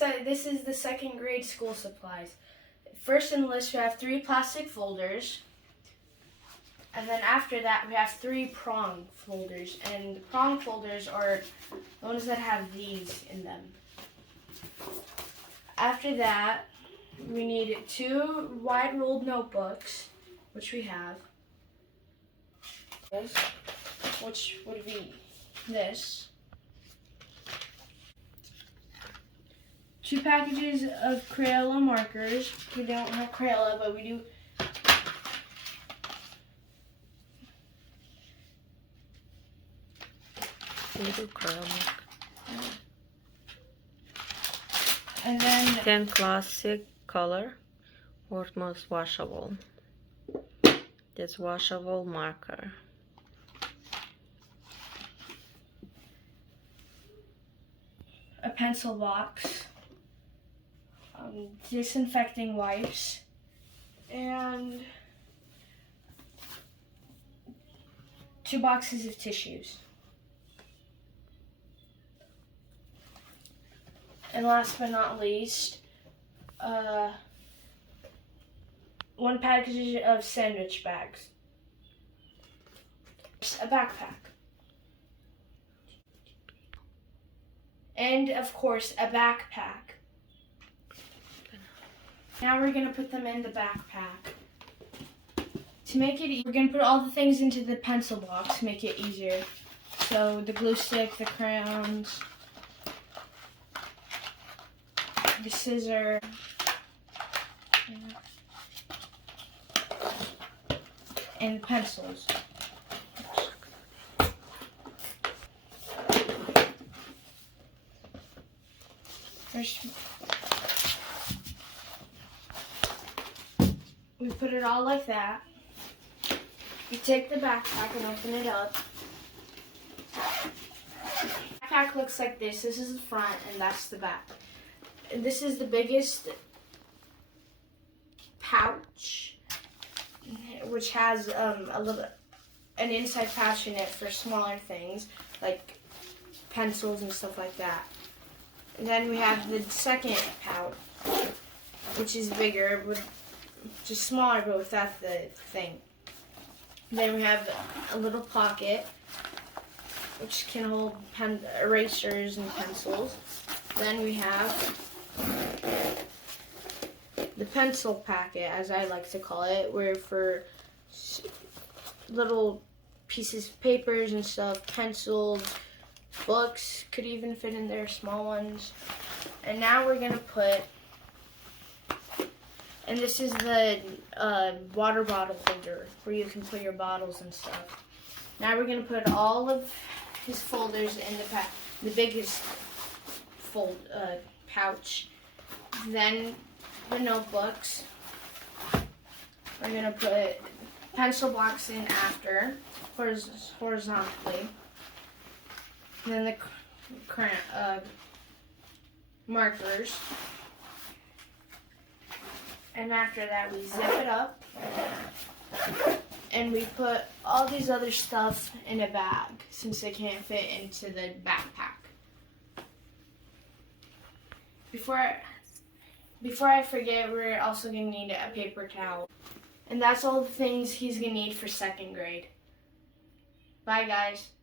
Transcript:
So this is the second grade school supplies. First in the list we have 3 plastic folders. And then after that we have 3 prong folders. And the prong folders are the ones that have these in them. After that we need 2 wide ruled notebooks, which we have. Which would be this. 2 packages of Crayola markers. We don't have Crayola, but we do. Crayola. And then 10 classic color, most washable. This washable marker. A pencil box. Disinfecting wipes. And 2 boxes of tissues. And last but not least, 1 package of sandwich bags. A backpack. And of course, a backpack. Now we're going to put them in the backpack. To make it we're going to put all the things into the pencil box to make it easier. So the glue stick, the crayons, the scissor, and the pencils. First, we put it all like that. You take the backpack and open it up. The backpack looks like this. This is the front and that's the back. And this is the biggest pouch, which has an inside pouch in it for smaller things like pencils and stuff like that. And then we have the second pouch, which is bigger, just smaller, but without the thing. And then we have a little pocket, which can hold erasers and pencils. Then we have the pencil packet, as I like to call it, where for little pieces of papers and stuff, pencils, books could even fit in there, small ones. And now we're gonna put, and this is the water bottle holder where you can put your bottles and stuff. Now we're gonna put all of his folders in the biggest pouch. Then the notebooks. We're gonna put pencil box in after, horizontally. Then the markers. And after that we zip it up. And we put all these other stuff in a bag since they can't fit into the backpack. Before I forget, we're also going to need a paper towel. And that's all the things he's going to need for second grade. Bye, guys.